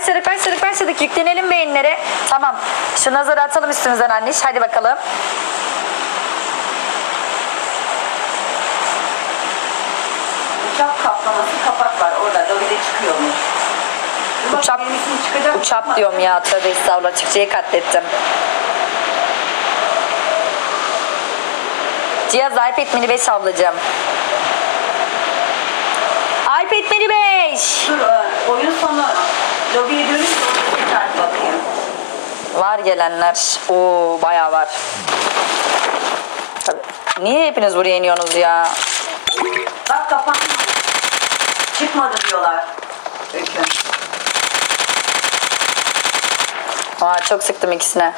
Başladık başladık başladık. Yüklenelim beyinlere. Tamam. Şu nazarı atalım üstümüzden anneş. Hadi bakalım. Uçak kaplaması kapak var orada. Davide çıkıyormuş. Uçak-. Uçak diyorum ya. Tövbe estağfurullah. Türkçeyi katlettim. Cihaz iPad mini 5 ablacığım. iPad mini 5. Dur e, oyun sonu. Lobiye dönünce orada tekrar bakayım. Var gelenler. Oo bayağı var. Tabii. Niye hepiniz buraya iniyorsunuz ya? Bak kapanmadı. Çıkmadı diyorlar. Öykü. Aa, çok sıktım ikisine.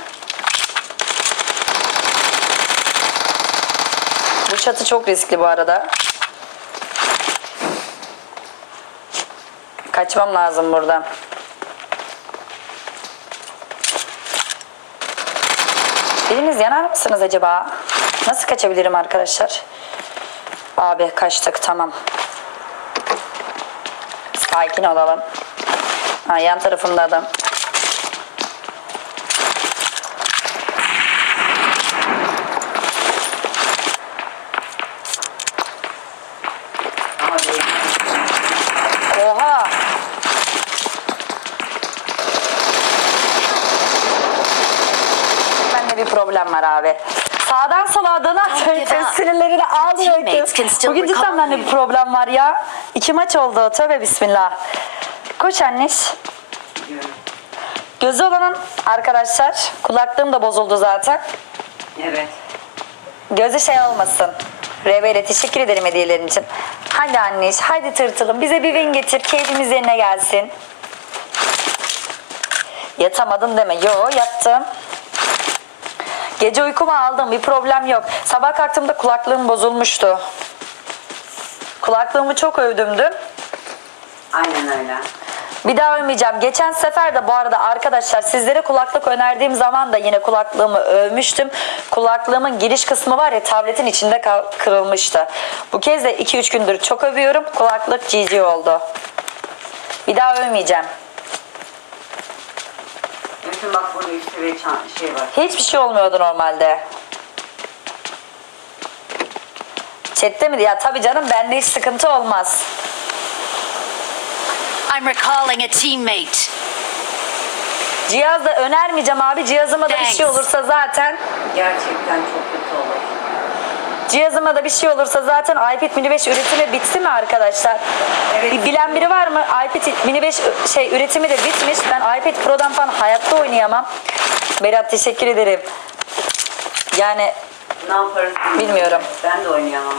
Bu çatı çok riskli bu arada. Kaçmam lazım buradan. Biriniz yanar mısınız acaba? Nasıl kaçabilirim arkadaşlar? Abi kaçtık tamam. Sakin olalım. Ha, yan tarafımda adam. Ama değil. Oha. Bende bir problem var abi. Sağdan sola adana up. sinirlerini can still Bugün cidden bende bir problem var ya. İki maç oldu. Tövbe bismillah. Koş anneş. Gözü olanın arkadaşlar kulaklığım da bozuldu zaten. Evet. Gözü şey olmasın. Rebe ile teşekkür ederim hediyelerin için. Hadi anneş, hadi tırtılım. Bize bir win getir, keyfimiz yerine gelsin. Yatamadın deme. Yo yattım. Gece uykumu aldım. Bir problem yok. Sabah kalktığımda kulaklığım bozulmuştu. Kulaklığımı çok övdüm dün. Aynen öyle. Bir daha övmeyeceğim. Geçen sefer de bu arada arkadaşlar sizlere kulaklık önerdiğim zaman da yine kulaklığımı övmüştüm. Kulaklığımın giriş kısmı var ya tabletin içinde kırılmıştı. Bu kez de 2-3 gündür çok övüyorum. Kulaklık GG oldu. Bir daha övmeyeceğim. Öykü bak burada üstü ve şey var. Hiçbir şey olmuyordu normalde. Chat'te mi? Ya tabii canım bende hiç sıkıntı olmaz. I'm recalling a teammate. Cihazda önermeyeceğim abi. Cihazıma da bir şey olursa zaten Gerçekten çok kötü olur. Cihazıma da bir şey olursa zaten iPad mini 5 üretimi bitti mi arkadaşlar? Evet. Bilen biri var mı? iPad mini 5 şey üretimi de bitmiş. Ben iPad Pro'dan falan hayatta oynayamam. Berat teşekkür ederim. Yani Ne yaparız Bilmiyorum. Ben de oynayamam.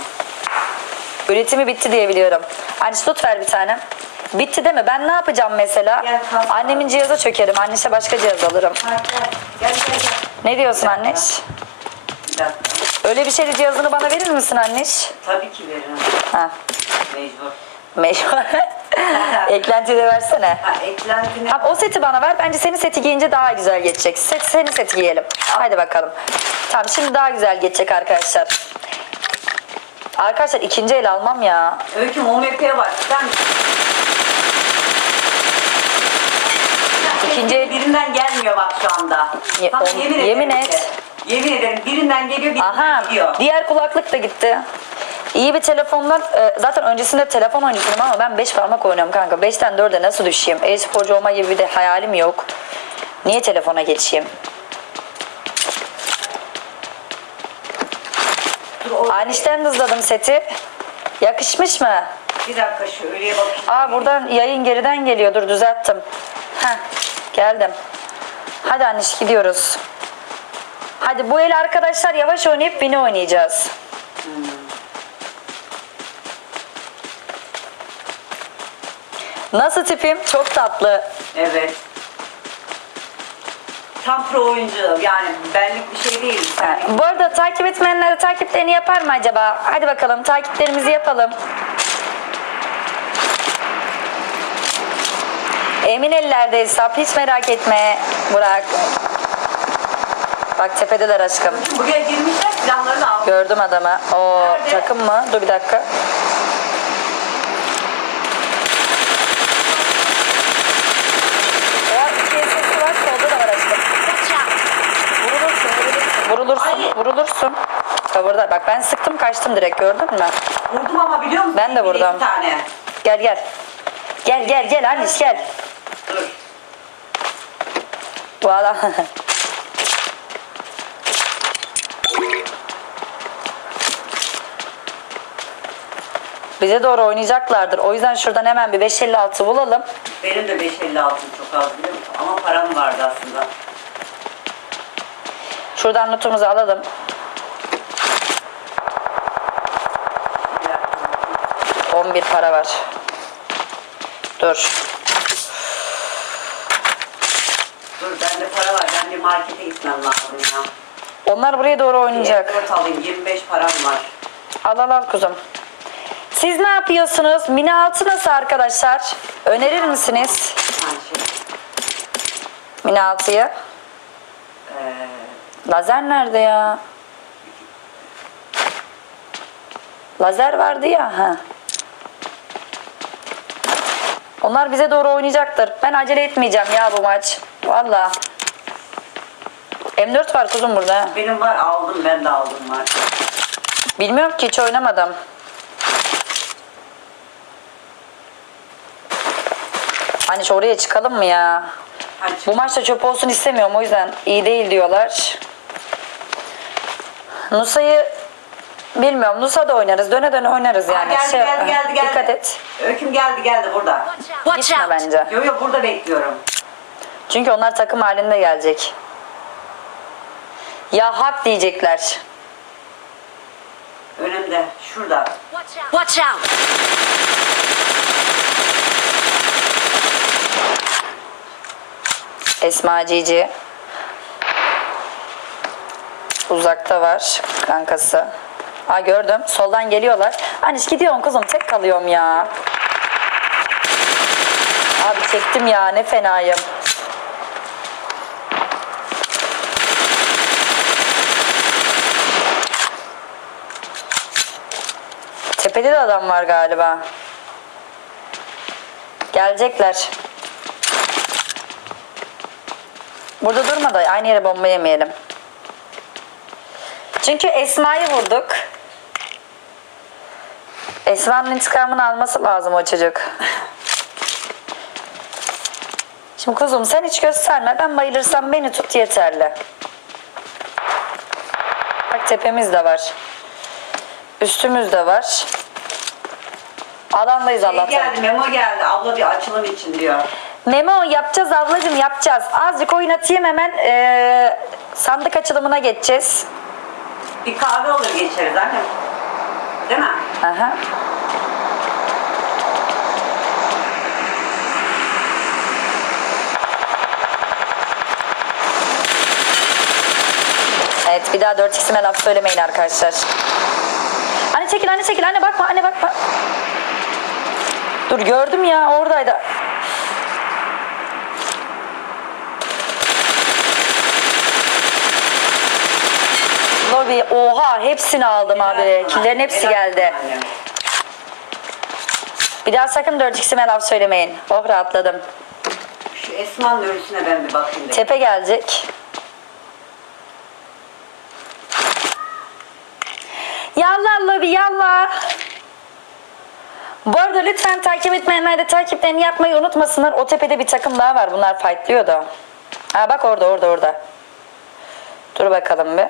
üretimi bitti diye biliyorum. Anne tut ver bir tane. Bitti deme. Ben ne yapacağım mesela? Gel, kalk. Annemin cihaza çökerim. Annese başka cihaz alırım. Gel gel gel. gel. Ne diyorsun anneş? Bir dakika. Öyle bir şeyde cihazını bana verir misin anneş? Tabii ki veririm. Ha. Mecbur. Mecbur. Eklenti de versene. Ha eklentini Tamam, o seti bana ver. Bence senin seti giyince daha güzel geçecek. Set, senin seti giyelim. Hadi bakalım. Tamam şimdi daha güzel geçecek arkadaşlar. Arkadaşlar ikinci el almam ya. Öykü OMP var. Sen İkinci el- birinden gelmiyor bak şu anda. Ye- Bak, o- yemin, yemin ederim et. Yemin ederim birinden geliyor birinden Aha gidiyor. diğer kulaklık da gitti. İyi bir telefondan e, zaten öncesinde telefon oyuncusuyum ama ben 5 parmak oynuyorum kanka. 5'ten 4'e nasıl düşeyim? E-sporcu olma gibi bir de hayalim yok. Niye telefona geçeyim? Dur, o- hızladım seti. Yakışmış mı? Bir dakika şu ölüye bakayım. Aa buradan yayın geriden geliyor. Dur düzelttim. Geldim. Hadi anneş gidiyoruz. Hadi bu el arkadaşlar yavaş oynayıp beni oynayacağız. Nasıl tipim? Çok tatlı. Evet. Tam pro oyuncu yani benlik bir şey değil. Ha, Bu arada takip etmeyenler de takiplerini yapar mı acaba? Hadi bakalım takiplerimizi yapalım. Emin ellerde hesap hiç merak etme Burak. Bak tepedeler aşkım. Buraya girmişler silahlarını almış. Gördüm adamı. O takım mı? Dur bir dakika. Şey vurulursun, Ay. vurulursun. Kavurda. Bak ben sıktım kaçtım direkt gördün mü? Vurdum ama biliyor musun? Ben de Bir vurdum. iki tane. Gel gel. Gel gel gel Halis gel. Bu adam. Bize doğru oynayacaklardır. O yüzden şuradan hemen bir 556 bulalım. Benim de 5.56 çok az biliyor musun? Ama param vardı aslında. Şuradan notumuzu alalım. Bir dakika. 11 para var. Dur. Dur bende para var. Ben bir markete gitmem lazım ya. Onlar buraya doğru oynayacak. 4 alayım. 25 param var. Al al al kuzum. Siz ne yapıyorsunuz? Mini altı nasıl arkadaşlar? Önerir misiniz Bir şey. Mini altıyı? Ee, Lazer nerede ya? Lazer vardı ya. Ha. Onlar bize doğru oynayacaktır. Ben acele etmeyeceğim ya bu maç. Valla. M4 var kuzum burada. ha. benim var aldım ben de aldım var. Bilmiyorum ki hiç oynamadım. Hani şu oraya çıkalım mı ya? Hadi Bu maçta çöp olsun istemiyorum o yüzden iyi değil diyorlar. Nusa'yı bilmiyorum. Nusa da oynarız. Döne döne oynarız yani. geldi, Şey- geldi, geldi, geldi. Dikkat et. Öyküm geldi geldi burada. Watch Gitme out! bence. Yo yo burada bekliyorum. Çünkü onlar takım halinde gelecek. Ya hak diyecekler. Önümde. Şurada. Watch out! Esma Cici. Uzakta var kankası. Aa gördüm. Soldan geliyorlar. Aniş gidiyorum kızım. Tek kalıyorum ya. Abi çektim ya. Ne fenayım. Tepede de adam var galiba. Gelecekler. Burada durma da aynı yere bomba yemeyelim. Çünkü Esma'yı vurduk. Esma'nın intikamını alması lazım o çocuk. Şimdi kuzum sen hiç gösterme. Ben bayılırsam beni tut yeterli. Bak tepemiz de var. Üstümüz de var. Alandayız Şey Allah'tan. geldi memo geldi. Abla bir açılım için diyor. Memo yapacağız ablacığım yapacağız. Azıcık oynatayım hemen eee, sandık açılımına geçeceğiz. Bir kahve alır geçeriz anne. Değil mi? Aha. Evet bir daha 4 x'ime laf söylemeyin arkadaşlar. Anne çekil anne çekil anne bakma anne bakma. Dur gördüm ya oradaydı. Lobi oha hepsini aldım abi. Killerin hepsi geldi. Bir daha sakın 4x'ime laf söylemeyin. Oh rahatladım. Şu Esma'nın ölüsüne ben bir bakayım. de. Tepe gelecek. Yallah lobi yallah. Bu arada lütfen takip etmeyenler de takiplerini yapmayı unutmasınlar. O tepede bir takım daha var. Bunlar fightlıyor da. Ha bak orada orada orada. Dur bakalım bir.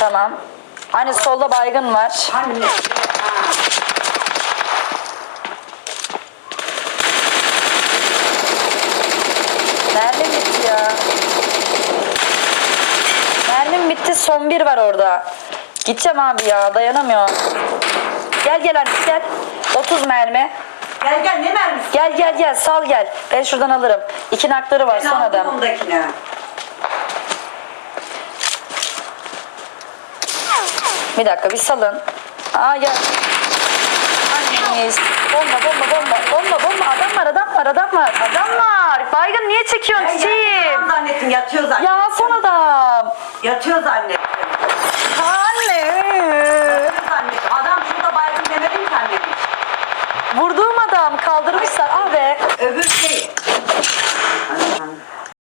Tamam. Hani solda baygın var. Anne. Mermim bitti ya. Mermim bitti son bir var orada. Gideceğim abi ya dayanamıyorum. Gel gel hadi gel. 30 mermi. Gel gel ne mermisi? Gel gel gel sal gel. Ben şuradan alırım. İki nakları var Ben son adam. ondakini. Bir dakika bir salın. Aa gel. Anneniz. Bomba bomba bomba. Bomba bomba adam var adam var adam var. Adam var. Baygın niye çekiyorsun Ben çiçeğim? yatıyor zannettim yatıyor zannettim. Ya son adam. Yatıyor zannettim. Anne. Yatıyor zannettim. Adam şurada baygın demedim ki annem. Vurduğum adam. kaldırmışlar.